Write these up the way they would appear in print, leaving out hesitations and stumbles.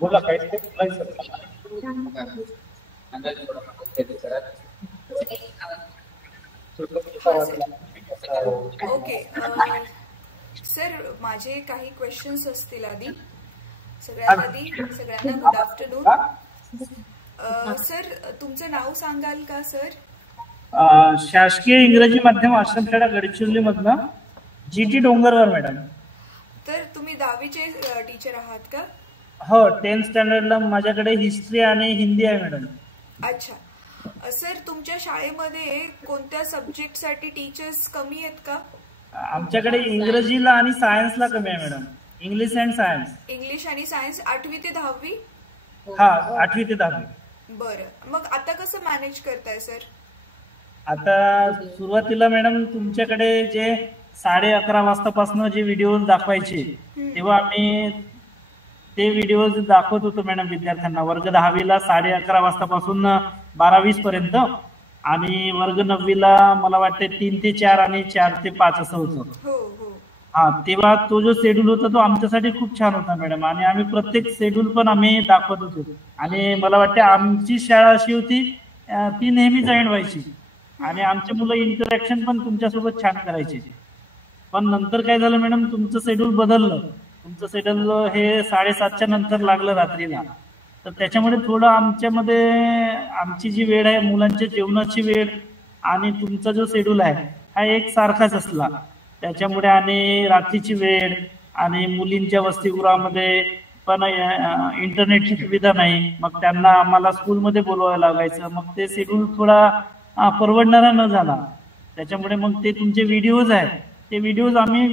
बोला काय ते ओके सर, माझे काही क्वेश्चन्स असतील आधी. सगळ्यात आधी सगळ्यांना गुड आफ्टरनून. सर, तुमचं नाव सांगाल का सर? शासकीय इंग्रजी माध्यम आश्रमशाळा गडचिरोली मधनं GT डोंगरवर मॅडम. तर तुम्ही 10वीचे टीचर आहात का? हो, 10th स्टँडर्डला माझ्याकडे हिस्ट्री आणि हिंदी आहे मॅडम. अच्छा सर, तुमच्या शाळेमध्ये कोणत्या सब्जेक्टसाठी टीचर्स कमी आहेत का? आमच्याकडे इंग्रजीला आणि सायन्सला कमी आहे madam. English and science. English आणि सायन्स 8वी ते 10वी? हा, 8वी ते 10वी. बरं, मग आता कसं मॅनेज करताय सर? आता सुरुवातीला मॅडम तुमच्याकडे जे 11:30 वाजतापासून जे व्हिडिओ दाखवायचे तेव्हा आम्ही ते व्हिडिओ दाखवत होतो मॅडम विद्यार्थ्यांना. वर्ग 10वीला 11:30 वाजतापासून 12:20 पर्यंत आणि वर्ग 9वीला मला वाटते 3 ते 4 आणि 4 ते 5 असं होतं. हा, तेव्हा तो जो शेड्यूल होता तो आमच्यासाठी खूप छान होता मॅडम. आणि आम्ही प्रत्येक शेड्यूल पण आम्ही दाखवत होतो. आणि मला वाटते आमची शाळा अशी होती ती नेहमी जॉईन व्हायची आणि आमचे मुलं इंटरॅक्शन पण तुमच्यासोबत छान करायचे. पण नंतर काय झालं मॅडम, तुमचं शेड्यूल बदललं. तुमचं शेड्यूल हे 7:30च्या नंतर लागलं रात्रीला. तर त्याच्यामुळे थोडं आमच्यामध्ये आमची जी वेळ आहे, मुलांच्या जेवणाची वेळ आणि तुमचा जो शेड्यूल आहे हा एक सारखाच असला. त्याच्यामुळे आणि रात्रीची वेळ आणि मुलींच्या वसतिगृहामध्ये पण इंटरनेटची सुविधा नाही. मग त्यांना आम्हाला स्कूलमध्ये बोलवायला लागायचं. मग ते शेड्यूल थोडा परवडणारा न झाला. त्याच्यामुळे मग ते तुमचे व्हिडिओज आहेत ते व्हिडिओज आम्ही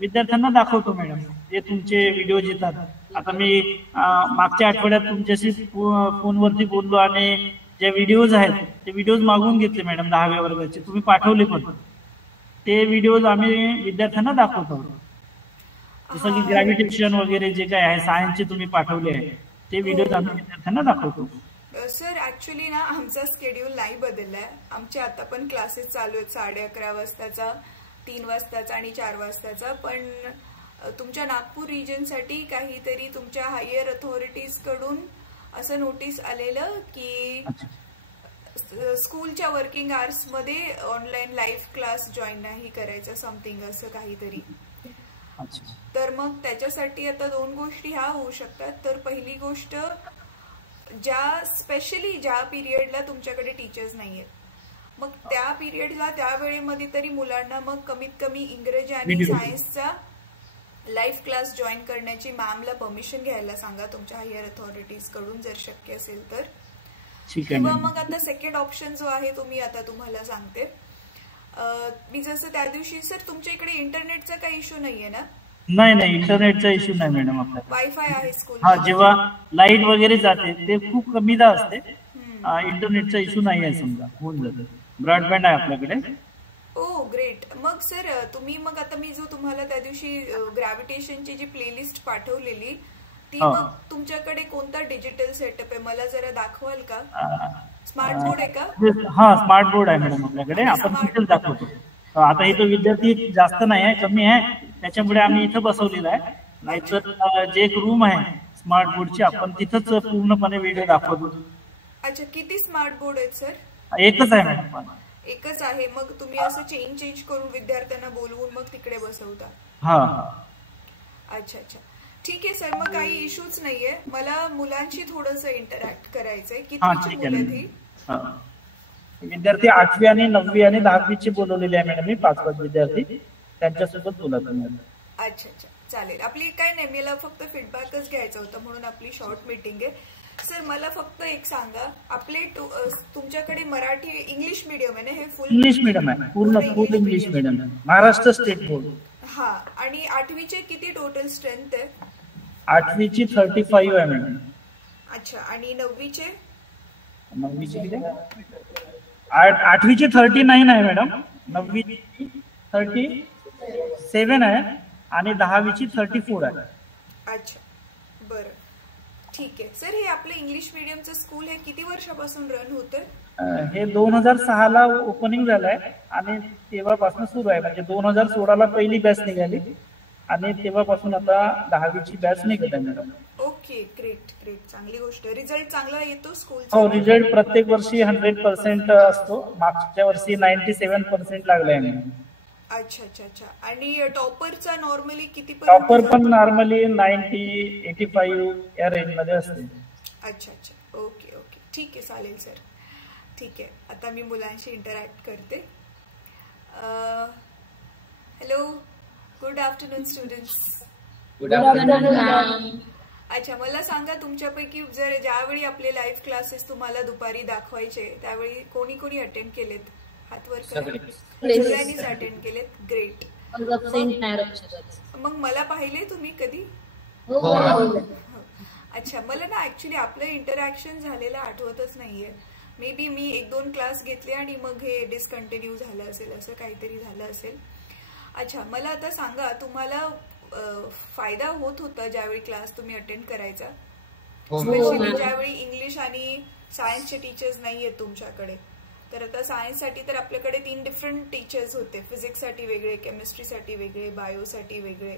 विद्यार्थ्यांना दाखवतो मॅडम. जे तुमचे व्हिडिओज येतात. आता मी मागच्या आठवड्यात तुमच्याशी फोनवरती बोललो आणि जे व्हिडिओज आहेत ते व्हिडिओज मागवून घेतले मॅडम 10व्या वर्गाचे. तुम्ही पाठवले पण ते व्हिडिओज आम्ही विद्यार्थ्यांना दाखवतो. जसं की ग्रॅव्हिटेशन वगैरे जे काय आहे सायन्सचे तुम्ही पाठवले आहे ते व्हिडिओज आम्ही विद्यार्थ्यांना दाखवतो. सर, ऍक्च्युली ना आमचा स्केड्यूल नाही बदललाय. आमचे आता पण क्लासेस चालू आहेत 11:30 वाजताचा, 3 वाजताचा आणि 4 वाजताचा. पण तुमच्या नागपूर रिजनसाठी काहीतरी तुमच्या हायर अथॉरिटीज कडून असं नोटीस आलेलं की स्कूलच्या वर्किंग आवर्स मध्ये ऑनलाईन लाईव्ह क्लास जॉईन नाही करायचं, समथिंग असं काहीतरी. तर मग त्याच्यासाठी आता 2 गोष्टी ह्या होऊ शकतात. तर पहिली गोष्ट, स्पेशली ज्या पिरियडला तुमच्याकडे टीचर्स नाहीयेत, मग त्या पिरियडला त्या वेळेमध्ये तरी मुलांना मग कमीत कमी इंग्रजी आणि सायन्सचा लाईव्ह क्लास जॉईन करण्याची मॅमला परमिशन घ्यायला सांगा तुमच्या हायर अथॉरिटीज कडून, जर शक्य असेल तर. किंवा मग आता सेकंड ऑप्शन जो आहे तो मी आता तुम्हाला सांगते. मी जसं त्या दिवशी, सर तुमच्या इकडे इंटरनेटचा काही इश्यू नाहीये ना? नाही, इंटरनेटचा इश्यू नाही मॅडम आपल्याला. वायफाय आहे स्कूल? हा, जेव्हा लाईट वगैरे जाते ते खूप कमीदा असते. इंटरनेटचा इश्यू नाही आहे, समजा होऊन जाते. ब्रॉडबँड आहे आपल्याकडे. ओ ग्रेट. मग सर तुम्ही, मग आता मी जो तुम्हाला त्या दिवशी ग्रॅव्हिटेशनची जी प्लेलिस्ट पाठवलेली ती मग तुमच्याकडे कोणता डिजिटल सेटअप आहे मला जरा दाखवाल का? स्मार्ट बोर्ड आहे का? हा, स्मार्ट बोर्ड आहे मॅडम आपल्याकडे. आपण डिजिटल दाखवतो. आता इथं विद्यार्थी जास्त नाही आहे, कमी आहे, त्याच्यामुळे आम्ही इथं बसवलेलं आहे. नाहीतर जे एक रूम आहे स्मार्ट बोर्डची आपण तिथंच पूर्णपणे व्हिडिओ दाखवतो. अच्छा, किती स्मार्ट बोर्ड आहेत सर? एकच आहे मॅडम. एकच आहे. मग तुम्ही असं चेंज करून विद्यार्थ्यांना बोलवून मग तिकडे बसवता? हा. अच्छा, ठीक आहे सर. मग काही इश्यूच नाहीये. मला मुलांशी थोडंसं इंटरॅक्ट करायचंय. कितीची मुलं ती? विद्यार्थी 8वी आणि 9वी आणि 10वीचे बोलवलेले आहे मॅडम मी. 5 विद्यार्थी त्यांच्यासोबत बोला तुम्ही. अच्छा, चालेल. आपली काय नाही, मला फक्त फीडबॅकच घ्यायचा होता म्हणून आपली शॉर्ट मीटिंग आहे. सर मला फक्त एक सांगा, आपले तुमच्याकडे मराठी इंग्लिश मीडियम आहे ना? हे फुल इंग्लिश मीडियम आहे, पूर्ण फुल इंग्लिश मीडियम आहे, महाराष्ट्र स्टेट बोर्ड. हा. आणि 8वीचे किती टोटल स्ट्रेंथ आहे? 8वीची 35 आहे मॅडम. अच्छा. आणि 9वीचे? 9वीची किती? 8वीची 39 आहे मॅडम. 9वीची 37 आहे आणि 10वीची 34 आहे. अच्छा, बरं, ठीक आहे सर. हे आपलं इंग्लिश मीडियमचं स्कूल हे किती वर्षापासून रन होतं? हे 2006ला ओपनिंग झालंय आणि तेव्हापासून सुरू आहे. म्हणजे 2016ला पहिली बॅच निघाली आणि तेव्हापासून आता 10वीची बॅच निघत आहे madam. Okay. Okay, great great, चांगली गोष्ट. रिझल्ट चांगला येतो हो, स्कूलचा? रिझल्ट प्रत्येक वर्षी 100% असतो. मागच्या वर्षी 97% लागलाय मॅडम. अच्छा अच्छा अच्छा. आणि टॉपरचा नॉर्मली किती टॉपर पर्यंत पण जातो? नॉर्मली 90, 85 या रेंज मध्ये असते. अच्छा अच्छा, ओके ओके, ठीक आहे, चालेल सर. ठीक आहे, आता मी मुलांशी इंटरॅक्ट करते. Hello, good afternoon students. Good afternoon. अच्छा, मला सांगा तुमच्यापैकी जर ज्यावेळी आपले लाईव्ह क्लासेस तुम्हाला दुपारी दाखवायचे त्यावेळी कोणी कोणी अटेंड केलेत? हात वर करा. सगळ्यांनीच अटेंड केलेत. ग्रेट. मग मला पाहिले तुम्ही कधी? अच्छा, मला ना ऍक्च्युली आपलं इंटरॅक्शन झालेलं आठवतच नाहीये. मे बी मी 1-2 क्लास घेतले आणि मग हे डिस्कंटिन्यू झालं असेल, असं काहीतरी झालं असेल. अच्छा, मला आता सांगा तुम्हाला फायदा होत होता ज्यावेळी क्लास तुम्ही अटेंड करायचा? स्पेशली ज्यावेळी इंग्लिश आणि सायन्सचे टीचर्स नाहीयेत तुमच्याकडे. तर आता सायन्ससाठी तर आपल्याकडे 3 डिफरंट टीचर्स होते. फिजिक्ससाठी वेगळे, केमिस्ट्रीसाठी वेगळे, बायोसाठी वेगळे.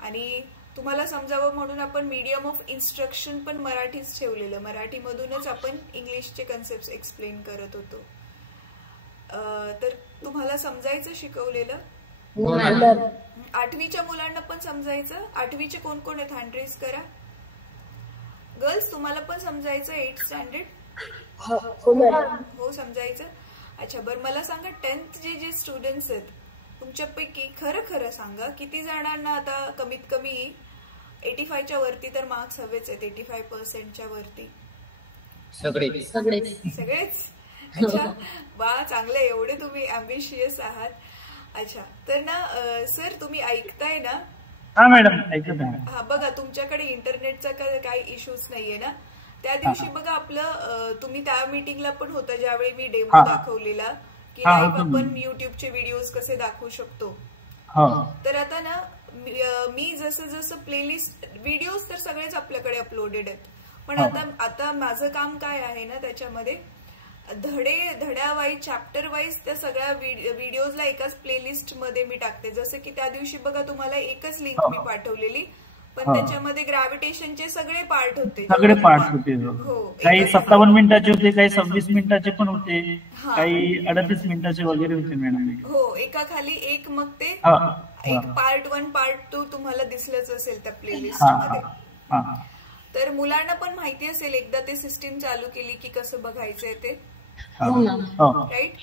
आणि तुम्हाला समजावं म्हणून आपण मीडियम ऑफ इन्स्ट्रक्शन पण मराठीच ठेवलेलं. मराठीमधूनच आपण इंग्लिशचे कन्सेप्ट एक्सप्लेन करत होतो. तर तुम्हाला समजायचं शिकवलेलं? 8वीच्या मुलांना पण समजायचं? 8वीचे कोण कोण आहेत? हँड रेज करा. गर्ल्स, तुम्हाला पण समजायचं 8th स्टँडर्ड? हो, समजायचं. अच्छा, बरं मला सांगा 10th जे स्टुडंट्स आहेत तुमच्यापैकी खरं खरं सांगा किती जणांना आता कमीत कमी 85च्या वरती तर मार्क्स हवेच आहेत? 85%च्या वरती सगळेच? अच्छा, वा, चांगलं, एवढे तुम्ही अम्बिशियस आहात. अच्छा, तर ना सर तुम्ही ऐकताय ना? हा मॅडम, ऐकत आहे. हा, बघा तुमच्याकडे इंटरनेटचा काही इश्यूज नाहीये ना? त्या दिवशी बघा आपलं तुम्ही त्या मीटिंगला पण होता ज्यावेळी मी डेमो दाखवलेला की लाईव्ह आपण युट्यूबचे व्हिडिओज कसे दाखवू शकतो. तर आता ना मी जसं जसं प्लेलिस्ट व्हिडिओज तर सगळेच आपल्याकडे अपलोडेड आहेत. पण आता माझं काम काय आहे ना, त्याच्यामध्ये धड्या वाईज, चॅप्टर वाईज त्या सगळ्या व्हिडिओजला एकाच प्लेलिस्ट मध्ये मी टाकते. जसं की त्या दिवशी बघा तुम्हाला एकच लिंक मी पाठवलेली, पण त्याच्यामध्ये ग्रॅव्हिटेशनचे सगळे पार्ट होते. हो, काही 57 मिनिटाचे होते, काही 26 मिनिटाचे पण होते, काही 38 मिनिटाचे वगैरे होते मॅडम. हो, एका खाली एक. मग ते एक पार्ट 1, पार्ट 2 तुम्हाला दिसलंच असेल त्या प्लेलिस्ट मध्ये. तर मुलांना पण माहिती असेल एकदा ते सिस्टीम चालू केली की कसं बघायचंय ते, राईट?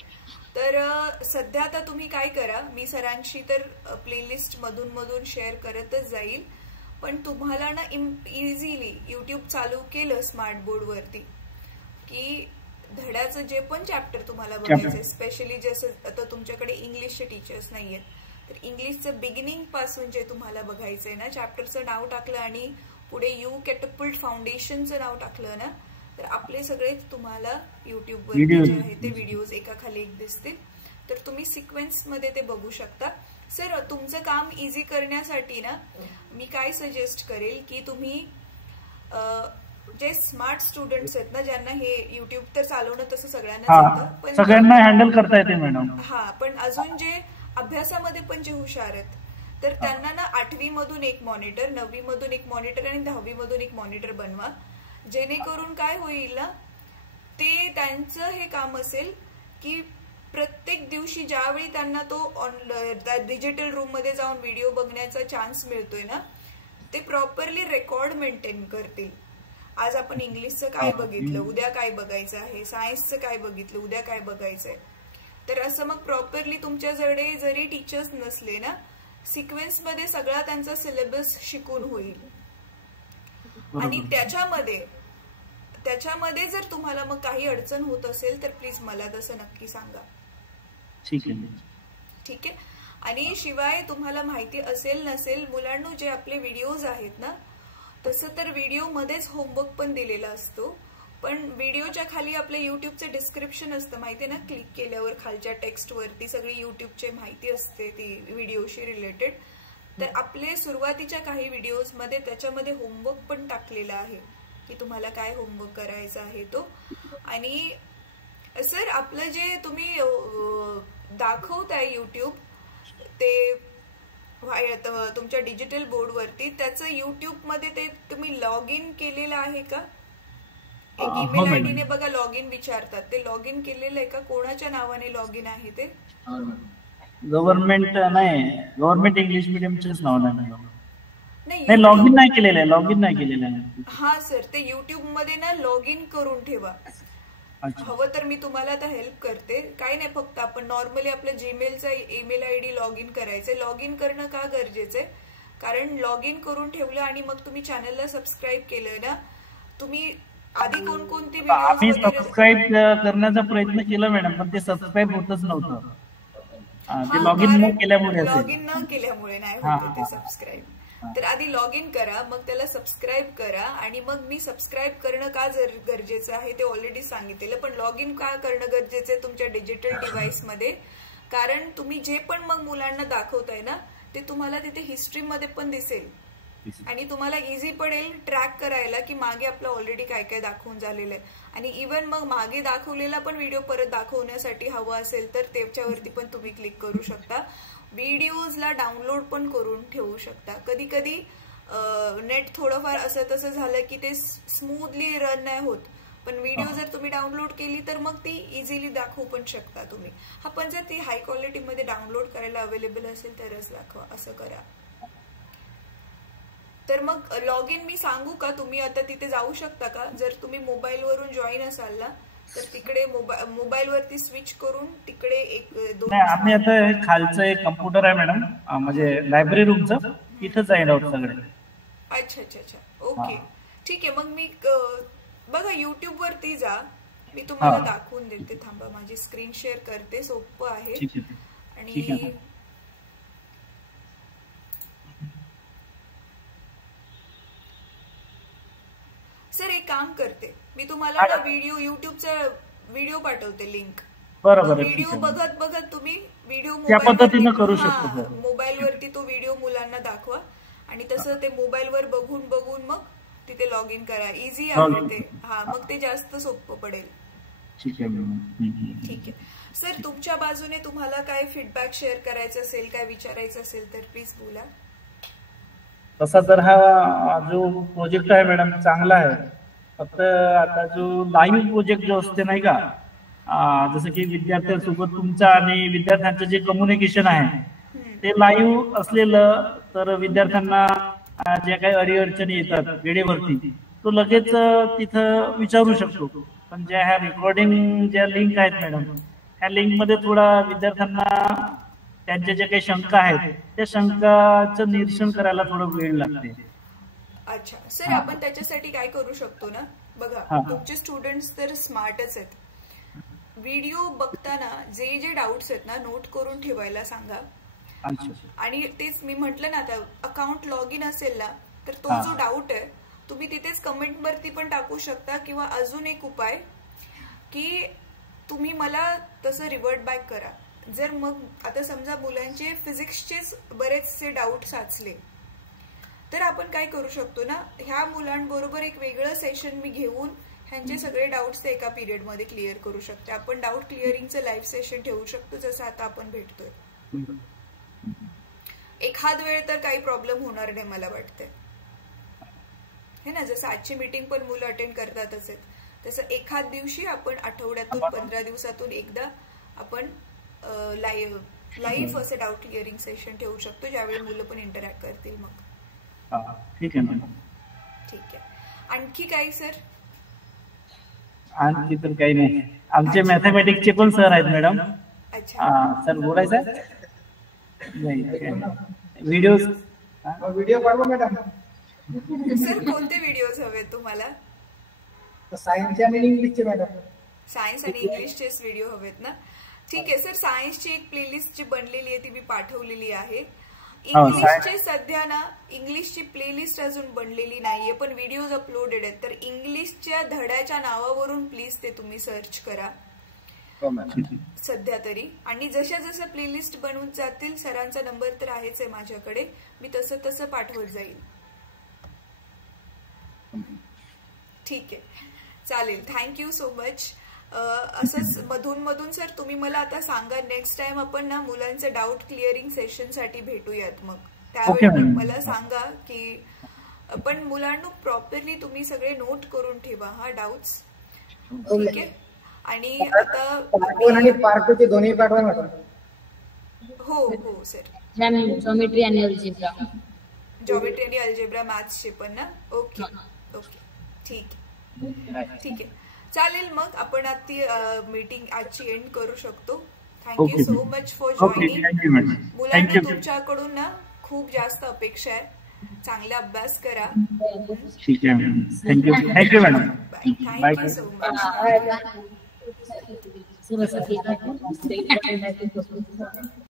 तर सध्या आता तुम्ही काय करा, मी सरांशी तर प्लेलिस्ट मधून शेअर करतच जाईल. पण तुम्हाला ना इझिली युट्यूब चालू केलं स्मार्ट बोर्ड वरती की धड्याचं जे पण चॅप्टर तुम्हाला बघायचंय, स्पेशली जसं आता तुमच्याकडे इंग्लिशचे टीचर्स नाहीयेत तर इंग्लिशचं बिगिनिंग पासून जे तुम्हाला बघायचंय ना, चॅप्टरचं नाव टाकलं आणि पुढे यू कॅटपुल्ट फाउंडेशनचं नाव टाकलं ना, तर आपले सगळे तुम्हाला युट्यूबवर जे आहे ते व्हिडिओज एका खाली एक दिसतील. तर तुम्ही सिक्वेन्स मध्ये ते बघू शकता. सर, तुमचं काम इझी करण्यासाठी ना मी काय सजेस्ट करेल की तुम्ही जे स्मार्ट स्टुडंट्स आहेत ना, ज्यांना हे युट्यूब तर चालवणं तसं सगळ्यांना येतं, पण सगळ्यांना हँडल करता येते मॅडम. हा, पण अजून जे अभ्यासामध्ये पण जे हुशार आहेत तर त्यांना ना 8वी मधून एक मॉनिटर, 9वी मधून एक मॉनिटर आणि 10वी मधून एक मॉनिटर बनवा. जेणेकरून काय होईल ना, ते त्यांचं हे काम असेल की प्रत्येक दिवशी ज्यावेळी त्यांना तो डिजिटल रूम मध्ये जाऊन व्हिडिओ बघण्याचा चान्स मिळतोय ना, ते प्रॉपरली रेकॉर्ड मेंटेन करतील. आज आपण इंग्लिशचं काय बघितलं, उद्या काय बघायचं आहे, सायन्सचं काय बघितलं, उद्या काय बघायचंय. तर असं मग प्रॉपरली तुमच्याकडे जरी टीचर्स नसले ना, सिक्वेन्स मध्ये सगळा त्यांचा सिलेबस शिकून होईल. आणि त्याच्यामध्ये जर तुम्हाला मग काही अडचण होत असेल तर प्लीज मला तसं नक्की सांगा. ठीक आहे. आणि शिवाय तुम्हाला माहिती असेल नसेल मुलांना, जे आपले व्हिडिओज आहेत ना, तसं तर व्हिडिओ मध्येच होमवर्क पण दिलेला असतो, पण व्हिडिओच्या खाली आपल्या युट्यूबचं डिस्क्रिप्शन असतं माहिती ना, क्लिक केल्यावर खालच्या टेक्स्ट वरती सगळी युट्यूबची माहिती असते ती व्हिडिओशी रिलेटेड. तर आपले सुरुवातीच्या काही व्हिडिओज मध्ये त्याच्यामध्ये होमवर्क पण टाकलेला आहे की तुम्हाला काय होमवर्क करायचा आहे तो. आणि सर, आपलं जे तुम्ही दाखवताय युट्यूब, ते तुमच्या डिजिटल बोर्ड वरती त्याचं युट्यूब मध्ये ते तुम्ही लॉग इन केलेलं आहे का? एक ईमेल आयडी ने बघा लॉग इन विचारतात, ते लॉग इन केलेलं आहे का? कोणाच्या नावाने लॉग इन आहे ते? गव्हर्नमेंट नाही, गव्हर्नमेंट इंग्लिश मिडियमच्याच नावाने नाही, लॉग इन नाही केलेलं आहे, लॉग इन नाही केलेलं आहे. हा सर, ते युट्यूब मध्ये ना लॉग इन करून ठेवा. हवं तर मी तुम्हाला आता हेल्प करते. काय नाही, फक्त आपण नॉर्मली आपल्या जीमेलचा ईमेल आयडी लॉग इन करायचंय. लॉग इन करणं का गरजेचं आहे? कारण लॉग इन करून ठेवलं आणि मग तुम्ही चॅनलला सबस्क्राईब केलं ना, तुम्ही आधी कोणकोणती आम्ही सबस्क्राईब करण्याचा प्रयत्न केला मॅडम, पण ते सबस्क्राईब होतच नव्हतं. लॉग इन न केल्यामुळे नाही होत ते सबस्क्राईब. तर आधी लॉग इन करा, मग त्याला सबस्क्राईब करा, आणि मग मी सबस्क्राईब करणं का गरजेचं आहे ते ऑलरेडी सांगितलेलं. पण लॉग इन का करणं गरजेचं आहे तुमच्या डिजिटल डिव्हाइस मध्ये? कारण तुम्ही जे पण मग मुलांना दाखवताय ना, ते तुम्हाला तिथे हिस्ट्रीमध्ये पण दिसेल आणि तुम्हाला इझी पडेल ट्रॅक करायला की मागे आपलं ऑलरेडी काय काय दाखवून झालेलं आहे. आणि इव्हन मग मागे दाखवलेला पण व्हिडिओ परत दाखवण्यासाठी हवा असेल तर त्याच्यावरती पण तुम्ही क्लिक करू शकता. व्हिडिओजला डाउनलोड पण करून ठेवू शकता. कधी कधी नेट थोडंफार असं तसं झालं की ते स्मूथली रन नाही होत, पण व्हिडिओ जर तुम्ही डाउनलोड केली तर मग ती इझिली दाखवू पण शकता तुम्ही. हा, पण जर ती हाय क्वालिटीमध्ये डाउनलोड करायला अवेलेबल असेल तरच दाखवा, असं करा. तर मग लॉग इन मी सांगू का? तुम्ही आता तिथे जाऊ शकता का? जर तुम्ही मोबाईल वरून जॉईन असाल ना, तर तिकडे मोबाईल वरती स्विच करून तिकडे एक दोन. आम्ही आता खालचं एक कम्प्युटर आहे मॅडम, म्हणजे लायब्ररी रूमचं, इथंच आहे आहोत सगळे. अच्छा अच्छा अच्छा, ओके, ठीक आहे. मग मी बघा युट्यूब वरती जा, मी तुम्हाला दाखवून देते. थांबा, माझी स्क्रीन शेअर करते, सोपं आहे. आणि सर एक काम करते, मी तुम्हाला व्हिडिओ युट्यूबचा व्हिडिओ पाठवते लिंक. बरोबर, व्हिडिओ बघत बघत तुम्ही व्हिडिओ त्या पद्धतीने करू शकतो. मोबाईल वरती तो व्हिडिओ मुलांना दाखवा आणि तसं ते मोबाईल वर बघून बघून मग तिथे लॉग इन करा. इझी आहे ते. हा, मग ते जास्त सोपं पडेल. ठीक आहे सर, तुमच्या बाजूने तुम्हाला काय फीडबॅक शेअर करायचं असेल, काय विचारायचं असेल तर प्लीज बोला. तसा तर हा जो प्रोजेक्ट आहे मॅडम चांगला आहे. फक्त आता जो लाईव्ह प्रोजेक्ट जो असते नाही का, जसं की विद्यार्थ्यांसोबत तुमचा आणि विद्यार्थ्यांचं जे कम्युनिकेशन आहे ते लाईव्ह असलेलं, तर विद्यार्थ्यांना ज्या काही अडीअडचणी येतात वेळेवरती तो लगेच तिथं विचारू शकतो. पण ज्या ह्या रेकॉर्डिंग ज्या लिंक आहेत मॅडम, ह्या लिंक मध्ये थोडा विद्यार्थ्यांना त्यांच्या ज्या काही शंका आहेत त्या शंकाचं निरसन करायला थोडं वेळ लागते. अच्छा सर, आपण त्याच्यासाठी काय करू शकतो ना, बघा तुमचे स्टुडंट्स तर स्मार्टच आहेत. व्हिडिओ बघताना जे जे डाऊट्स आहेत ना, नोट करून ठेवायला सांगा. आणि तेच मी म्हटलं ना, आता अकाउंट लॉग इन असेल ना, तर तो जो डाऊट आहे तुम्ही तिथेच कमेंट वरती पण टाकू शकता. किंवा अजून एक उपाय की तुम्ही मला तसं रिव्हर्ट बॅक करा. जर मग आता समजा मुलांचे फिजिक्सचेच बरेचसे डाऊट साचले, तर आपण काय करू शकतो ना, ह्या मुलांबरोबर एक वेगळं सेशन मी घेऊन ह्यांचे सगळे डाऊट्स ते एका पिरियड मध्ये क्लिअर करू शकते. आपण डाऊट क्लिअरिंगचं लाईव्ह सेशन ठेवू शकतो, जसं आता आपण भेटतोय. एखाद वेळ तर काही प्रॉब्लेम होणार नाही मला वाटतंय, हे ना. जसं आजची मीटिंग पण मुलं अटेंड करतातच आहेत, तसं एखाद दिवशी आपण आठवड्यातून 15 दिवसातून एकदा आपण लाईव्ह असं डाऊट क्लिअरिंग सेशन ठेवू शकतो, ज्यावेळी मुलं पण इंटरॅक्ट करतील. मग ठीक आहे मॅडम. ठीक आहे. आणखी काही सर? आणखी तर काही नाही. आमचे मॅथमॅटिक्सचे पण सर आहेत मॅडम. अच्छा सर, बोलायचं व्हिडिओ पाठवा मॅडम. सर, कोणते व्हिडिओज हवेत तुम्हाला? सायन्स आणि इंग्लिशचे मॅडम. सायन्स आणि इंग्लिशचेच व्हिडिओ हवेत ना? ठीक आहे सर. सायन्सची एक प्लेलिस्ट जी बनलेली आहे ती मी पाठवलेली आहे. इंग्लिशचे सध्या ना, इंग्लिशची प्लेलिस्ट अजून बनलेली नाहीये, पण व्हिडिओज अपलोडेड आहेत. तर इंग्लिशच्या धड्याच्या नावावरून प्लीज ते तुम्ही सर्च करा सध्या तरी. आणि जशा जशा प्लेलिस्ट बनवून जातील, सरांचा नंबर तर आहेच आहे माझ्याकडे, मी तसं तसं पाठवत जाईल. ठीक आहे, चालेल. Thank you so much. असंच मधून मधून सर तुम्ही मला आता सांगा, नेक्स्ट टाइम आपण ना मुलांचे डाऊट क्लिअरिंग सेशन साठी भेटूयात. मग त्यावेळी मला सांगा की पण मुलांना प्रॉपरली तुम्ही सगळे नोट करून ठेवा हा डाऊट्स. ठीक आहे. आणि आता पार्ट 2 दोन्ही पाठवा मॅडम. हो हो सर. जॉमेट्री आणि अल्जेब्रा. जॉमेट्री आणि अल्जेब्रा मॅथ्सचे पण ना. ओके ओके ठीक आहे. चालेल. मग आपण आता मीटिंग आजची एंड करू शकतो. Thank you so much for joining. मुलांना तुमच्याकडून ना खूप जास्त अपेक्षा आहे. चांगला अभ्यास करा. ठीक आहे madam. Thank you madam. Thank you so much.